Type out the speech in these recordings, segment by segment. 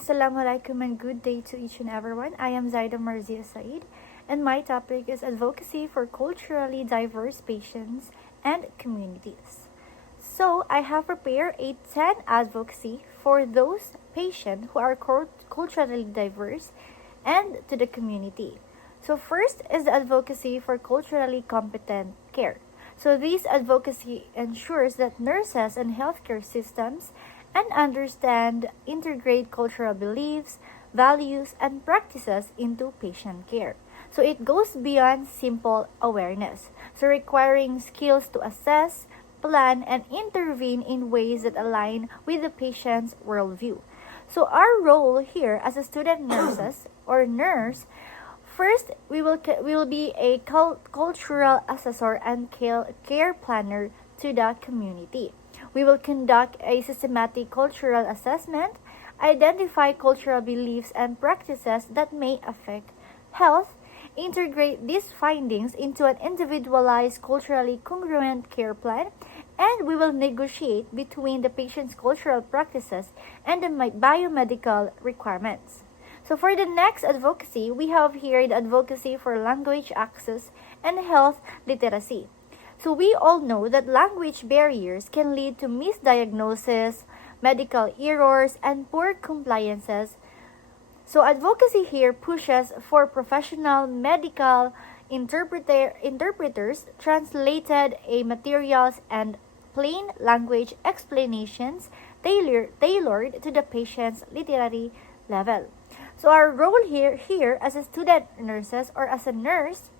Assalamualaikum and good day to each and everyone. I am Zaida Marzia Said, and my topic is advocacy for culturally diverse patients and communities. So, I have prepared a 10 advocacy for those patients who are culturally diverse and to the community. So, first is the advocacy for culturally competent care. So, this advocacy ensures that nurses and healthcare systems and understand, integrate cultural beliefs, values, and practices into patient care. So it goes beyond simple awareness, so requiring skills to assess, plan, and intervene in ways that align with the patient's worldview. So our role here as a student nurses or nurse, first we will be a cultural assessor and care planner to the community. We will conduct a systematic cultural assessment, identify cultural beliefs and practices that may affect health, integrate these findings into an individualized, culturally congruent care plan, and we will negotiate between the patient's cultural practices and the biomedical requirements. So for the next advocacy, we have here the advocacy for language access and health literacy. So we all know that language barriers can lead to misdiagnosis, medical errors, and poor compliances. So advocacy here pushes for professional medical interpreters translated a materials and plain language explanations tailored to the patient's literary level. So our role here as a student nurses or as a nurse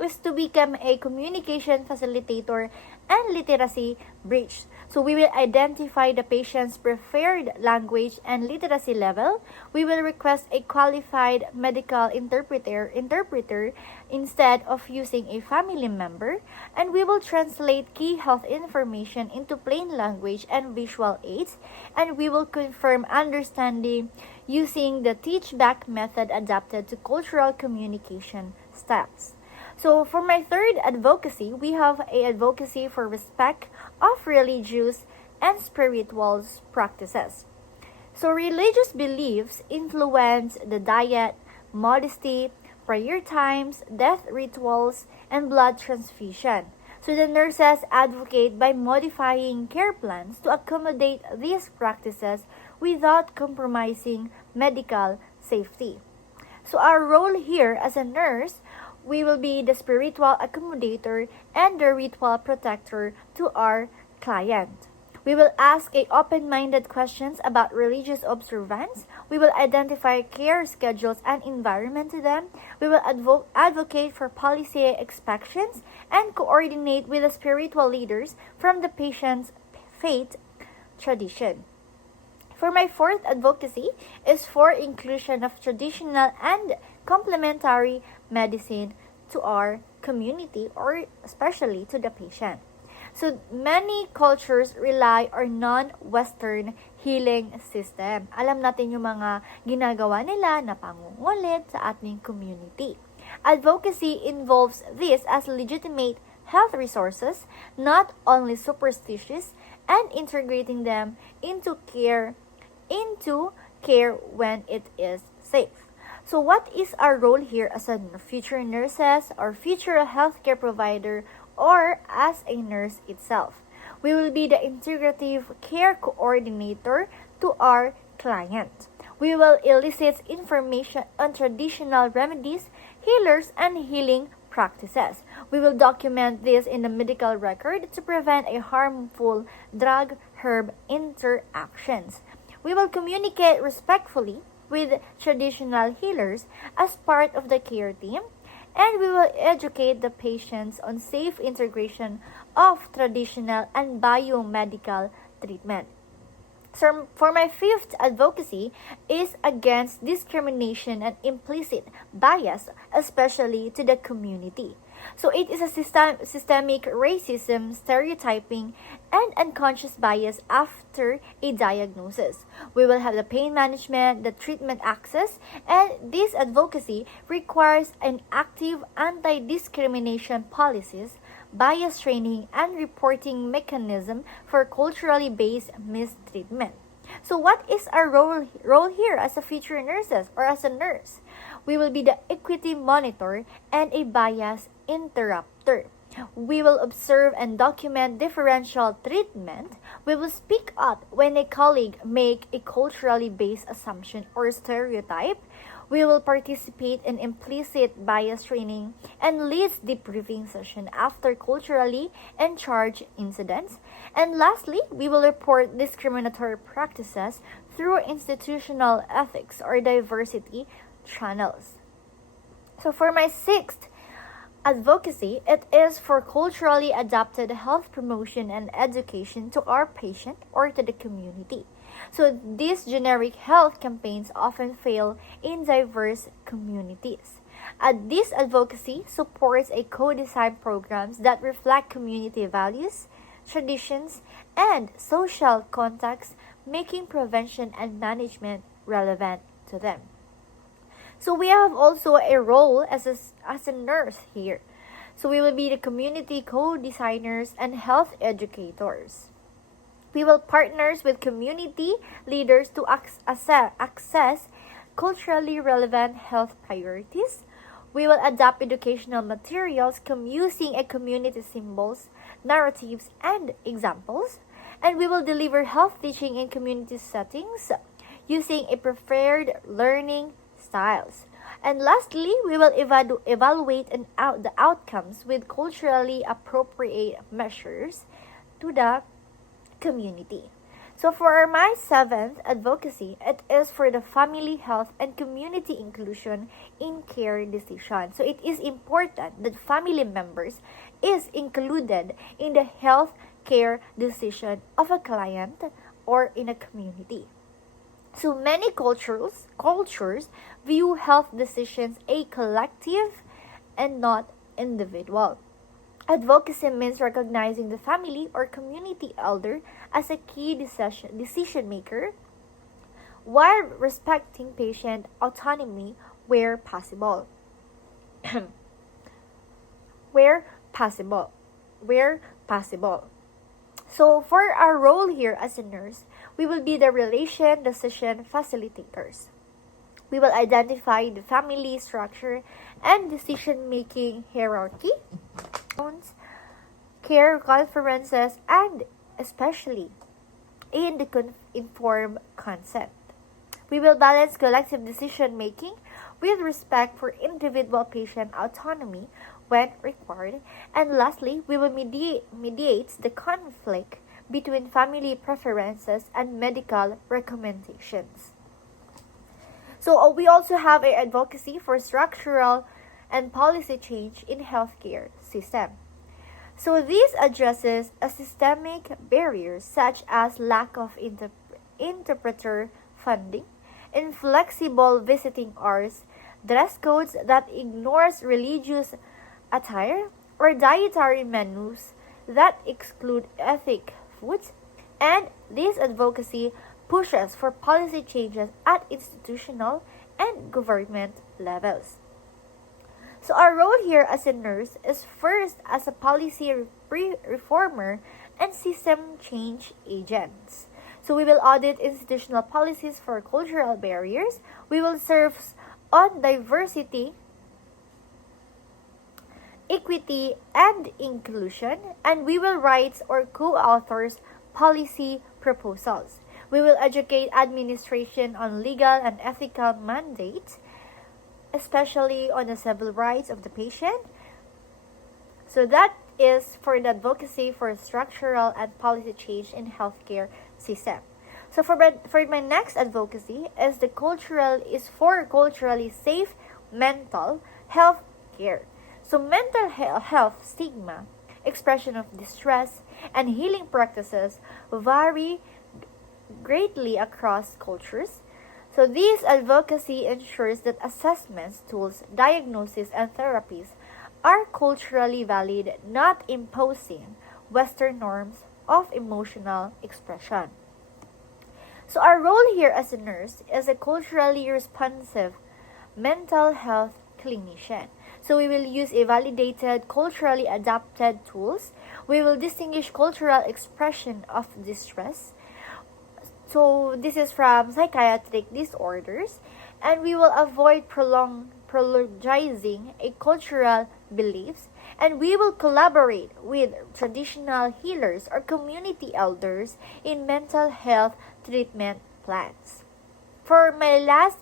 is to become a communication facilitator and literacy bridge. So we will identify the patient's preferred language and literacy level. We will request a qualified medical interpreter instead of using a family member, and we will translate key health information into plain language and visual aids, and we will confirm understanding using the teach back method adapted to cultural communication styles. So for my third advocacy, we have a advocacy for respect of religious and spiritual practices. So religious beliefs influence the diet, modesty, prayer times, death rituals, and blood transfusion. So the nurses advocate by modifying care plans to accommodate these practices without compromising medical safety. So our role here as a nurse, we will be the spiritual accommodator and the ritual protector to our client. We will ask open-minded questions about religious observance. We will identify care schedules and environment to them. We will advocate for policy inspections and coordinate with the spiritual leaders from the patient's faith tradition. For my fourth advocacy is for inclusion of traditional and complementary medicine to our community or especially to the patient. So many cultures rely on non-Western healing system. Alam natin yung mga ginagawa nila na pangungulit sa ating community. Advocacy involves this as legitimate health resources, not only superstitious, and integrating them into care when it is safe. So what is our role here as a future nurses or future healthcare provider or as a nurse itself? We will be the integrative care coordinator to our client. We will elicit information on traditional remedies, healers, and healing practices. We will document this in the medical record to prevent a harmful drug-herb interactions. We will communicate respectfully with traditional healers as part of the care team, and we will educate the patients on safe integration of traditional and biomedical treatment. So for my fifth advocacy is against discrimination and implicit bias, especially to the community. So it is a systemic racism, stereotyping, and unconscious bias after a diagnosis. We will have the pain management, the treatment access, and this advocacy requires an active anti-discrimination policies, bias training, and reporting mechanism for culturally based mistreatment. So what is our role here as a future nurses or as a nurse? We will be the equity monitor and a bias interrupter. We will observe and document differential treatment. We will speak up when a colleague make a culturally based assumption or stereotype. We will participate in implicit bias training and lead debriefing session after culturally and charged incidents. And lastly, we will report discriminatory practices through institutional ethics or diversity channels. So for my sixth advocacy, it is for culturally adapted health promotion and education to our patient or to the community. So these generic health campaigns often fail in diverse communities. This advocacy supports a co-design programs that reflect community values, traditions, and social contexts, making prevention and management relevant to them. So we have also a role as a nurse here. So we will be the community co-designers and health educators. We will partners with community leaders to access culturally relevant health priorities. We will adapt educational materials using a community symbols, narratives, and examples. And we will deliver health teaching in community settings using a preferred learning styles. And lastly, we will evaluate the outcomes with culturally appropriate measures to the community. So for my seventh advocacy, it is for the family health and community inclusion in care decision. So it is important that family members is included in the health care decision of a client or in a community. So many cultures view health decisions a collective and not individual. Advocacy means recognizing the family or community elder as a key decision maker while respecting patient autonomy where possible. where possible. Where possible. So for our role here as a nurse, we will be the relation decision facilitators. We will identify the family structure and decision-making hierarchy, care conferences, and especially in the informed consent. We will balance collective decision-making with respect for individual patient autonomy when required. And lastly, we will mediate the conflict between family preferences and medical recommendations. So we also have an advocacy for structural and policy change in healthcare system. So this addresses a systemic barriers such as lack of interpreter funding, inflexible visiting hours, dress codes that ignores religious attire, or dietary menus that exclude ethnic foods, and this advocacy pushes for policy changes at institutional and government levels. So our role here as a nurse is first as a policy reformer and system change agents. So we will audit institutional policies for cultural barriers. We will serve on diversity, equity, and inclusion, and we will write or co-authors policy proposals. We will educate administration on legal and ethical mandates, especially on the civil rights of the patient. So that is for the advocacy for structural and policy change in healthcare system. So for my next advocacy is for culturally safe mental health care. So mental health stigma, expression of distress, and healing practices vary greatly across cultures. So this advocacy ensures that assessments, tools, diagnosis, and therapies are culturally valid, not imposing Western norms of emotional expression. So our role here as a nurse is a culturally responsive mental health clinician. So we will use a validated, culturally adapted tools. We will distinguish cultural expression of distress So this is from psychiatric disorders, and we will avoid prolongizing a cultural beliefs, and we will collaborate with traditional healers or community elders in mental health treatment plans. For my last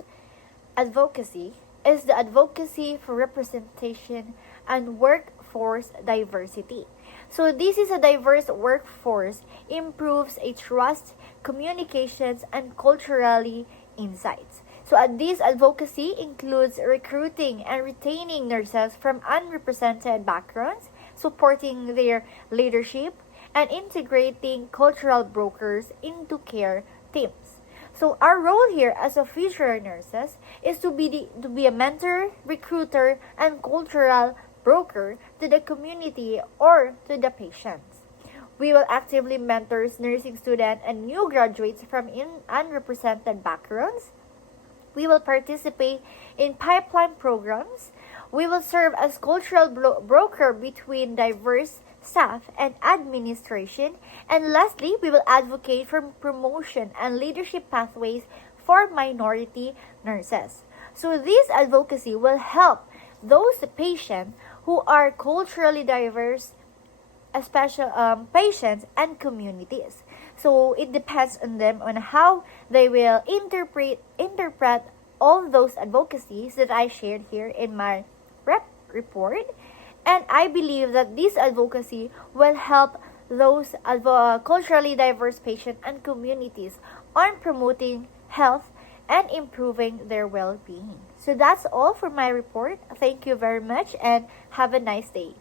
advocacy is the advocacy for representation and workforce diversity. So this is a diverse workforce improves a trust, communications, and culturally insights. So this advocacy includes recruiting and retaining nurses from unrepresented backgrounds, supporting their leadership, and integrating cultural brokers into care teams. So our role here as a future nurses is to be a mentor, recruiter, and cultural broker to the community or to the patients. We will actively mentor nursing students and new graduates from unrepresented backgrounds. We will participate in pipeline programs. We will serve as cultural broker between diverse staff and administration. And lastly, we will advocate for promotion and leadership pathways for minority nurses. So this advocacy will help those patients who are culturally diverse, especially patients and communities. So it depends on them on how they will interpret all those advocacies that I shared here in my report. And I believe that this advocacy will help those culturally diverse patients and communities on promoting health and improving their well-being. So that's all for my report. Thank you very much and have a nice day.